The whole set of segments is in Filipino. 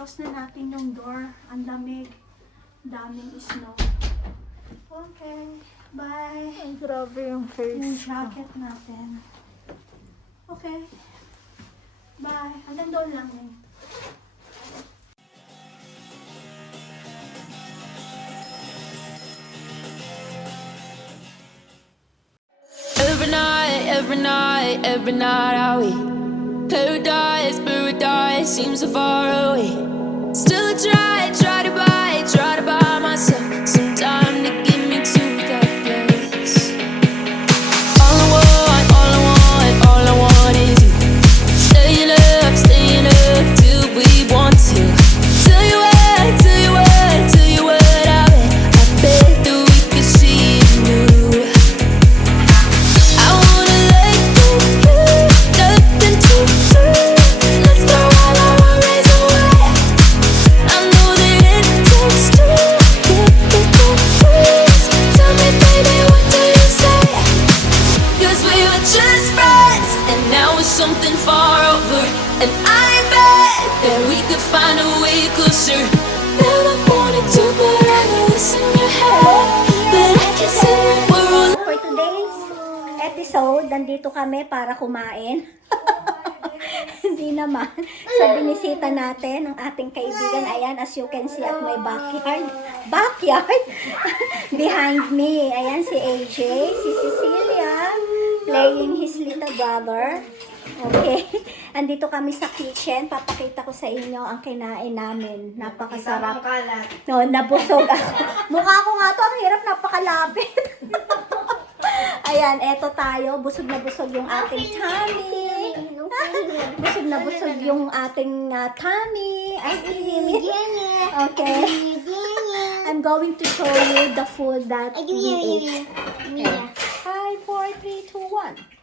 close na natin yung door. Ang lamig. Daming snow. Okay. Bye. Ay, grabe yung face. Yung jacket natin. Okay. Bye. Hanggang doon lang eh. Every night are we paradise seems so far away. Still I try to buy myself some time to get me to that place. All I want is you. Staying up till we want to. Tell you what, I bet that we could see it new. I wanna let you do nothing to lose. Let's throw all our worries away. I know that it takes two to get me confused. Tell me, baby, what do you say? 'Cause we were just friends, and now it's something far over. And I bet that we could find a way closer. Never wanted to put all this in your head, but I can see that we're all. For today's episode, nandito kami para kumain. Hindi naman. So, binisita natin ang ating kaibigan. Ayan, as you can see at my backyard. Backyard? Behind me. Ayan, si AJ, si Cecilia, playing his little brother. Okay. Andito kami sa kitchen. Papakita ko sa inyo ang kinain namin. Napakasarap. No, nabusog ako. Mukha ko nga to. Ang hirap, napakalapit. Ayan, eto tayo. Busog na busog yung ating tummy. Busog na busog yung ating tummy. Ay, okay. I'm going to show you the food that we ate. Okay. 5, 4, 3, 2, 1.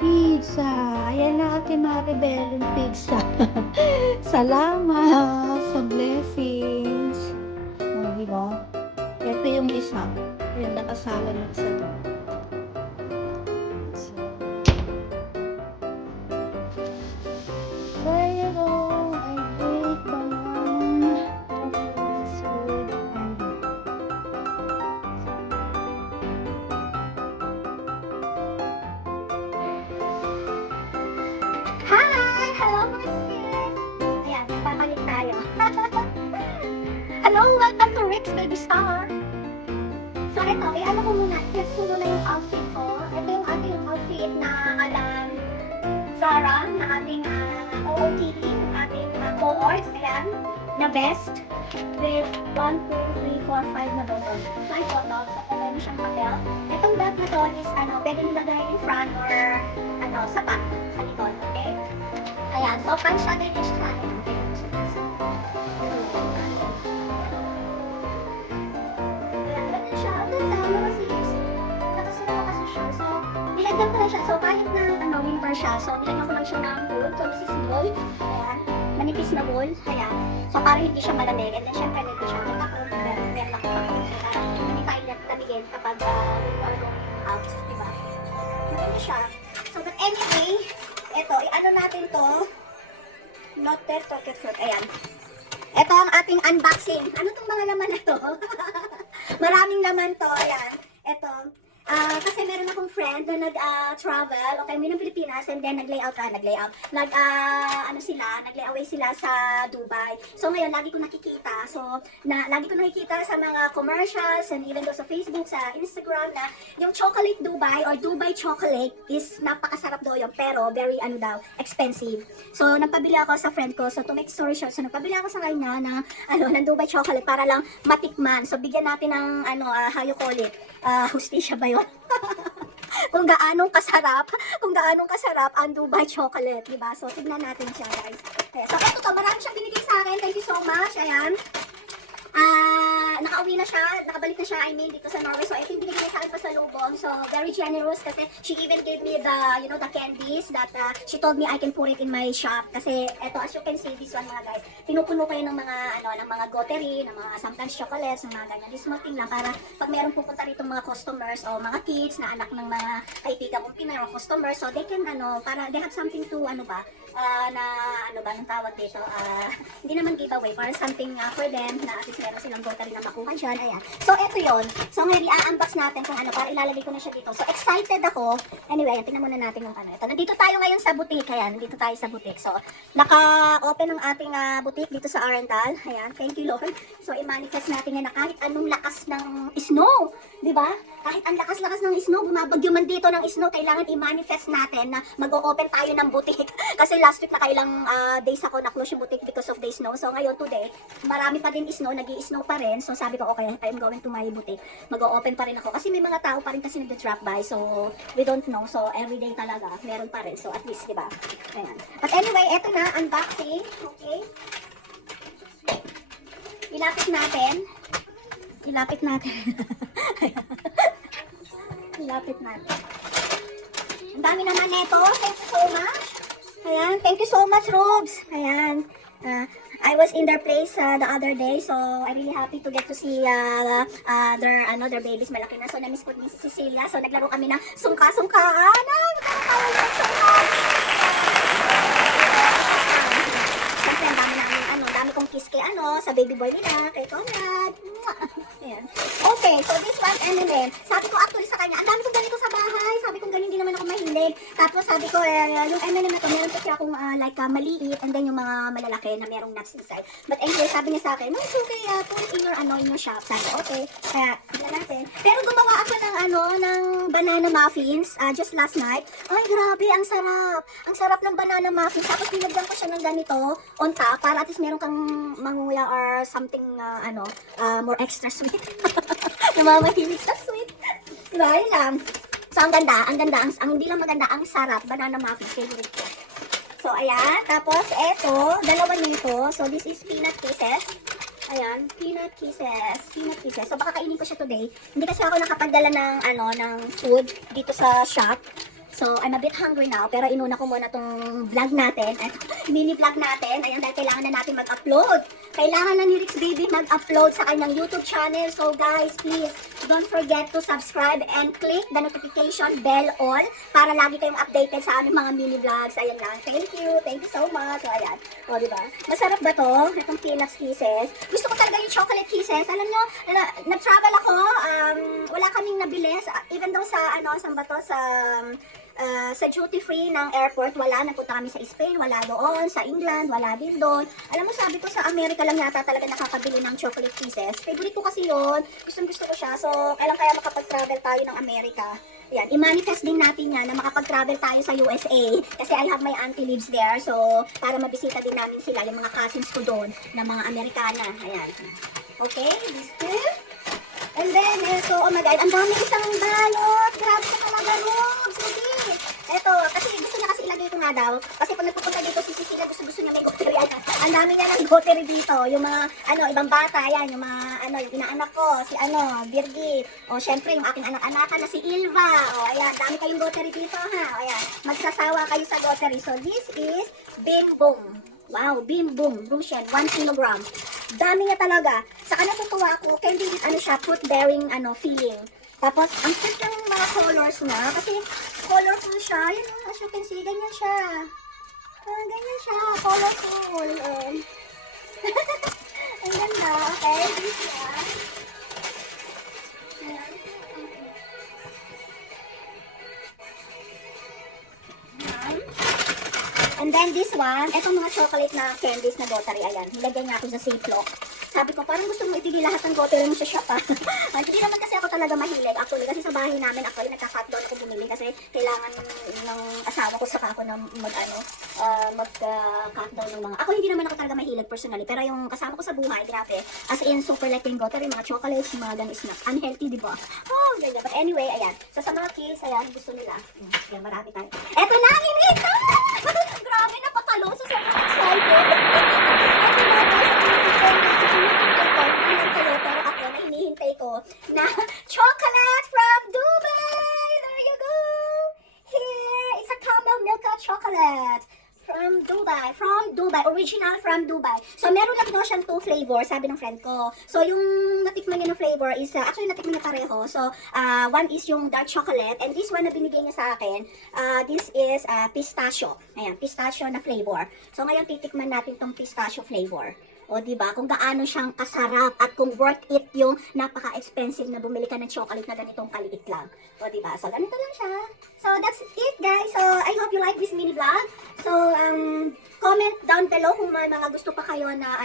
Pizza. Ayan na Ate Maribel yung pizza. Salamat sa blessings. O, diba? Ito yung isa. Ayan, nakasala ng isa doon. There you go. I ate the one with Andy. Hi! Hello, mga sis! Ayan, papalit tayo. Hello, welcome to Rick's Baby Star! So, ito, ano ko muna, test ko muna yung outfit ko. Ito yung ating outfit na alam Zara, na ating OOTD, ating cohorts, ayan, na best. With 1, 2, 3, 4, 5 na bottom. 5 bottom, so kung meron siyang papel. Itong belt na to is, pwede nilagay in front or, sa back, sa likod, okay? Ayan, so punch natin yung siya. Ayan, ganun siya. Ang ganda, mga sis. Nakasira kasi siya. So, nilagyan ko lang siya. So, kahit na, winter siya. So, nilagyan ko lang siya ng wool. So, this is wool. Ayan. Manipis na wool. Ayan. So, para hindi siya malamig. And then, syempre, dito siya. Nagkakaroon ko. So, hindi tayo nabigyan kapag we are going out. Diba? Maganda siya. So, but anyway, ito, i-ano natin to. Not there, toket fruit. Ayan. Ito ang ating unboxing. Ano tong mga laman na to? Maraming laman to. Ayan. Ito. Kasi meron akong friend na nag-travel, okay, may ng Pilipinas, and then nag-layout, nag-layaway sila sa Dubai. So ngayon, lagi ko nakikita, lagi ko nakikita sa mga commercials, and even though sa Facebook, sa Instagram, na yung chocolate Dubai, or Dubai chocolate, is napakasarap daw yun, pero very, expensive. So, nagpabili ako sa friend ko, so to make story short, so nagpabili ako sa kanya ng Dubai chocolate para lang matikman. So, bigyan natin ng, how you call it, hustisya ba yun? kung gaanong kasarap ang Dubai chocolate, diba? So, tignan natin siya, guys. Okay, so, ito marami siyang binigay sa akin. Thank you so much. Ayan. Nakauwi na siya, nakabalik na siya, dito sa Norway. So, ito yung binigay niya sa akin pa sa lubong. So, very generous kasi she even gave me the, the candies that she told me I can put it in my shop. Kasi, ito, as you can see, this one, mga guys, pinupuno kayo ng mga, ng mga gotery, ng mga sometimes chocolates, ng mga ganyan. This small thing lang para pag meron pupunta rito mga customers o mga kids na anak ng mga kaibigan kong Pinoy or customers, so they can, para they have something to, nang tawag dito, hindi naman giveaway, parang something for them na at least meron silang grocery na makuha dyan. Ayan. So, eto yon. So, ngayon, i-unbox natin kung para ilalagay ko na siya dito. So, excited ako. Anyway, ayan, tingnan muna natin yung ito. Nandito tayo ngayon sa boutique. Ayan, nandito tayo sa boutique. So, naka-open ang ating boutique dito sa Arendal. Ayan, thank you, Lord. So, i-manifest natin yan na kahit anong lakas ng snow, di ba? Kahit ang lakas-lakas ng snow, bumabagyo man dito ng snow, kailangan i-manifest natin na mag-o-open tayo ng boutique. Kasi last week na kailang days ako na-close yung boutique because of the snow. So, ngayon, today, marami pa din snow, nag-i-snow pa rin. So, sabi ko, okay, I'm going to my boutique. Mag-o-open pa rin ako. Kasi may mga tao pa rin kasi nag-drop by. So, we don't know. So, everyday talaga, meron pa rin. So, at least, diba? Ayan. But anyway, eto na, unboxing. Okay. Ilapit natin. Ilapit natin. Ang dami naman nito. Thank you so much. Ayan. Thank you so much, Robs. Ayan. I was in their place the other day, so I'm really happy to get to see their babies. Malaki na. So, na-miss ko din si Cecilia. So, naglaro kami ng sungka-sungkaan. Ay, magkakatawa ng sungka. Siyempre, ang dami kong kiss kay sa baby boy nila, kay Conrad. Ayan. Okay, so this one, M&M. Sabi ko actually sa kanya, ang dami kong ganito sa bahay. Sabi ko ganun, hindi naman ako mahilig. Tapos sabi ko, yung M&M na to, meron kasi akong maliit, and then yung mga malalaki na merong nuts inside. But anyway, sabi niya sa akin, no, it's okay, put it in your shop. Sabi ko, okay, kaya, tignan natin. Pero gumawa ako ng banana muffins, just last night. Ay, grabe, ang sarap. Ang sarap ng banana muffins. Tapos nilagyan ko siya ng ganito, on top, para at least meron kang manguya or something, more extra sweet. Yung mga mahilig sa sweet. Diba? Yun lang. So, ang ganda. Ang hindi lang maganda, ang sarap. Banana muffins. Favorite ko. So, ayan. Tapos, eto. Dalawa nito. So, this is peanut kisses. Ayan. Peanut kisses. So, baka kainin ko siya today. Hindi kasi ako nakapagdala ng food dito sa shop. So, I'm a bit hungry now, pero inuna ko muna tong vlog natin, mini vlog natin. Ayan, dahil kailangan na natin mag-upload. Kailangan na ni Rix Baby mag-upload sa kanyang YouTube channel. So, guys, please, don't forget to subscribe and click the notification bell all para lagi kayong updated sa aming mga mini vlogs. Ayan lang. Thank you so much. So, ayan. O, diba? Masarap ba to? Itong peanut kisses. Gusto ko talaga yung chocolate kisses. Alam nyo, nag-travel ako, wala kaming nabili. Even though saan ba to? Sa duty free ng airport, wala. Nagpunta kami sa Spain, wala doon. Sa England, wala din doon. Alam mo, sabi ko sa Amerika lang yata talaga nakakabili ng chocolate kisses. Favorite ko kasi yun. Gusto ko siya. So, kailan kaya makapag-travel tayo ng Amerika? Yan, i-manifest din natin yan na makapag-travel tayo sa USA. Kasi I have my auntie lives there. So, para mabisita din namin sila, yung mga cousins ko doon, na mga Amerikana. Ayan. Okay, this two. And then, so, oh my God, ang dami isang balot. Grabe ka talaga, Robs. Hindi. Eto, kasi gusto niya kasi ilagay ko nga daw. Kasi pag nagpupunta dito si Cecilia, gusto niya may gotery. Ang dami niya ng gotery dito. Yung mga, ibang bata, yan. Yung mga, yung inaanak ko, si Birgit. O, syempre, yung aking anak-anakan na si Ilva. O, ayan, dami kayong gotery dito, ha. O, ayan, magsasawa kayo sa gotery. So, this is Bim Boom. Wow, Bim Boom, Russian, 1 kilogram. Dami niya talaga. Saka natutuwa ako, candy with siya, fruit bearing feeling. Tapos, ang cute ng mga colors niya. Kasi, colorful siya. Yun, as you can see, ganyan siya. Ganyan siya, colorful. Ang ganda, okay, this siya. Ayan. And then this one, etong mga chocolate na candies na Gottery, ayan. Nilagyan niya ako sa Ziploc. Sabi ko, parang gusto mong ibigay lahat ng Gottery mo sa shop, ah. Hindi naman kasi ako talaga mahilig. Actually, kasi sa bahay namin, actually, nagka-cut down ako bumili kasi kailangan ng asawa ko saka ako na mag-cut down ng mga... Ako hindi naman ako talaga mahilig personally, pero yung kasama ko sa buhay, grabe. As in, super like yung Gottery, mga chocolates, mga ganun snack. Unhealthy, di ba? Oh, ganyan. But anyway, ayan. So, sa mga kids, ayan, gusto nila. Ayan, marami tayo. Eto na, hinihintay! Grabe, napatalo. So, sobrang excited. Eto na, guys. Pero ako na hinihintay ko na chocolate from Dubai. There you go. Here, it's a caramel milka chocolate. From Dubai, original from Dubai. So, meron lang daw siyang 2 flavors, sabi ng friend ko. So, yung natikman niya ng flavor is, actually natikman niya pareho. So, one is yung dark chocolate, and this one na binigay niya sa akin, this is pistachio. Ayan, pistachio na flavor. So, ngayon titikman natin tong pistachio flavor. O, diba? Kung gaano siyang kasarap at kung worth it yung napaka-expensive na bumili ka ng chocolate na ganitong kaliit lang. O, diba? So, ganito lang siya. So, that's it, guys. So, I hope you like this mini vlog. So, comment down below kung may mga gusto pa kayo na,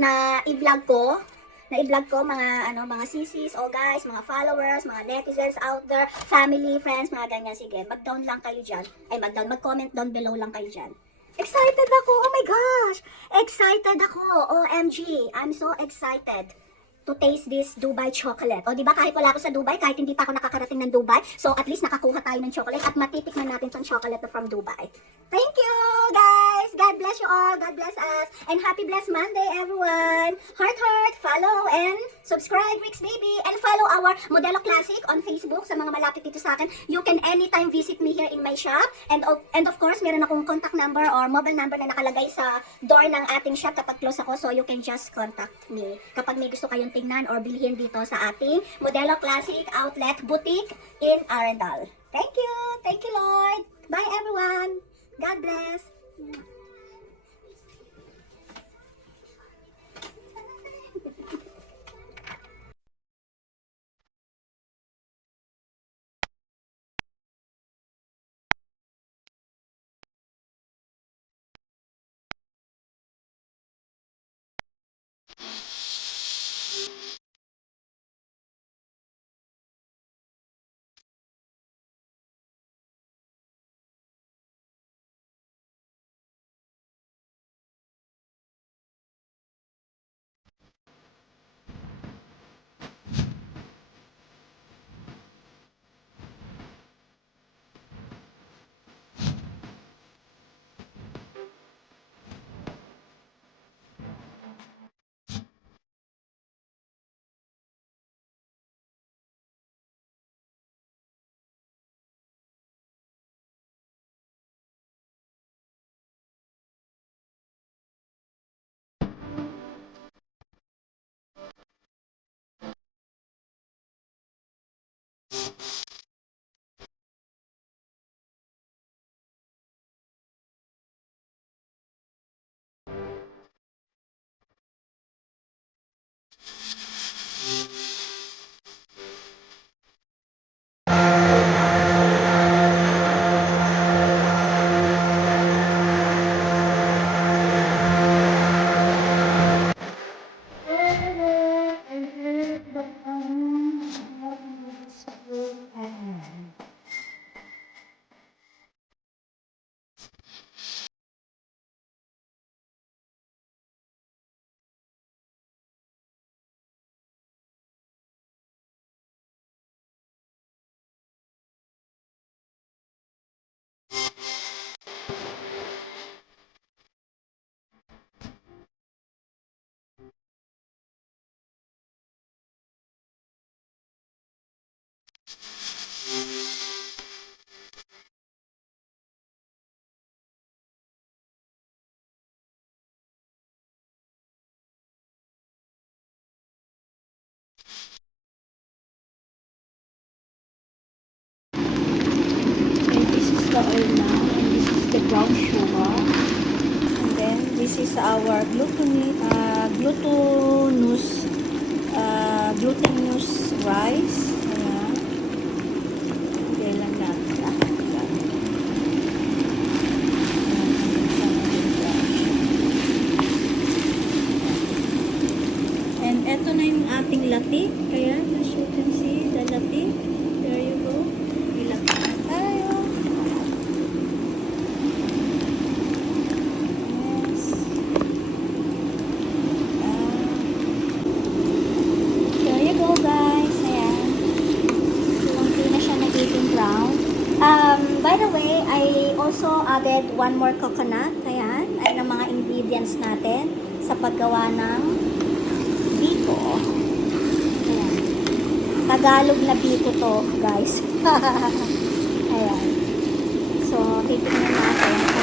na i-vlog ko. Mga sisis, o guys, mga followers, mga netizens out there, family, friends, mga ganyan. Sige, mag-down lang kayo dyan. Ay, mag-comment down below lang kayo dyan. Excited ako! Oh my gosh! Excited ako! OMG! I'm so excited to taste this Dubai chocolate. O, di ba kahit wala ako sa Dubai, kahit hindi pa ako nakakarating ng Dubai, so at least nakakuha tayo ng chocolate at matitikman natin tong chocolate from Dubai. Thank you, guys! God bless you all. God bless us. And happy blessed Monday, everyone. Heart, follow and subscribe, Rix Baby. And follow our Modelo Classic on Facebook sa mga malapit dito sa akin. You can anytime visit me here in my shop. And of course, meron akong contact number or mobile number na nakalagay sa door ng ating shop kapag close ako. So you can just contact me kapag may gusto kayong tingnan or bilhin dito sa ating Modelo Classic Outlet Boutique in Arendal. Thank you. Thank you, Lord. Bye, everyone. God bless. The oil now, and this is the brown sugar, and then this is our glutinous rice. Ayan. Lagay lang natin. Ayan. for coconut. Ayan. Ayan ang mga ingredients natin sa paggawa ng biko. Ayan. Tagalog na biko to, guys. Ayan. So, titignan natin.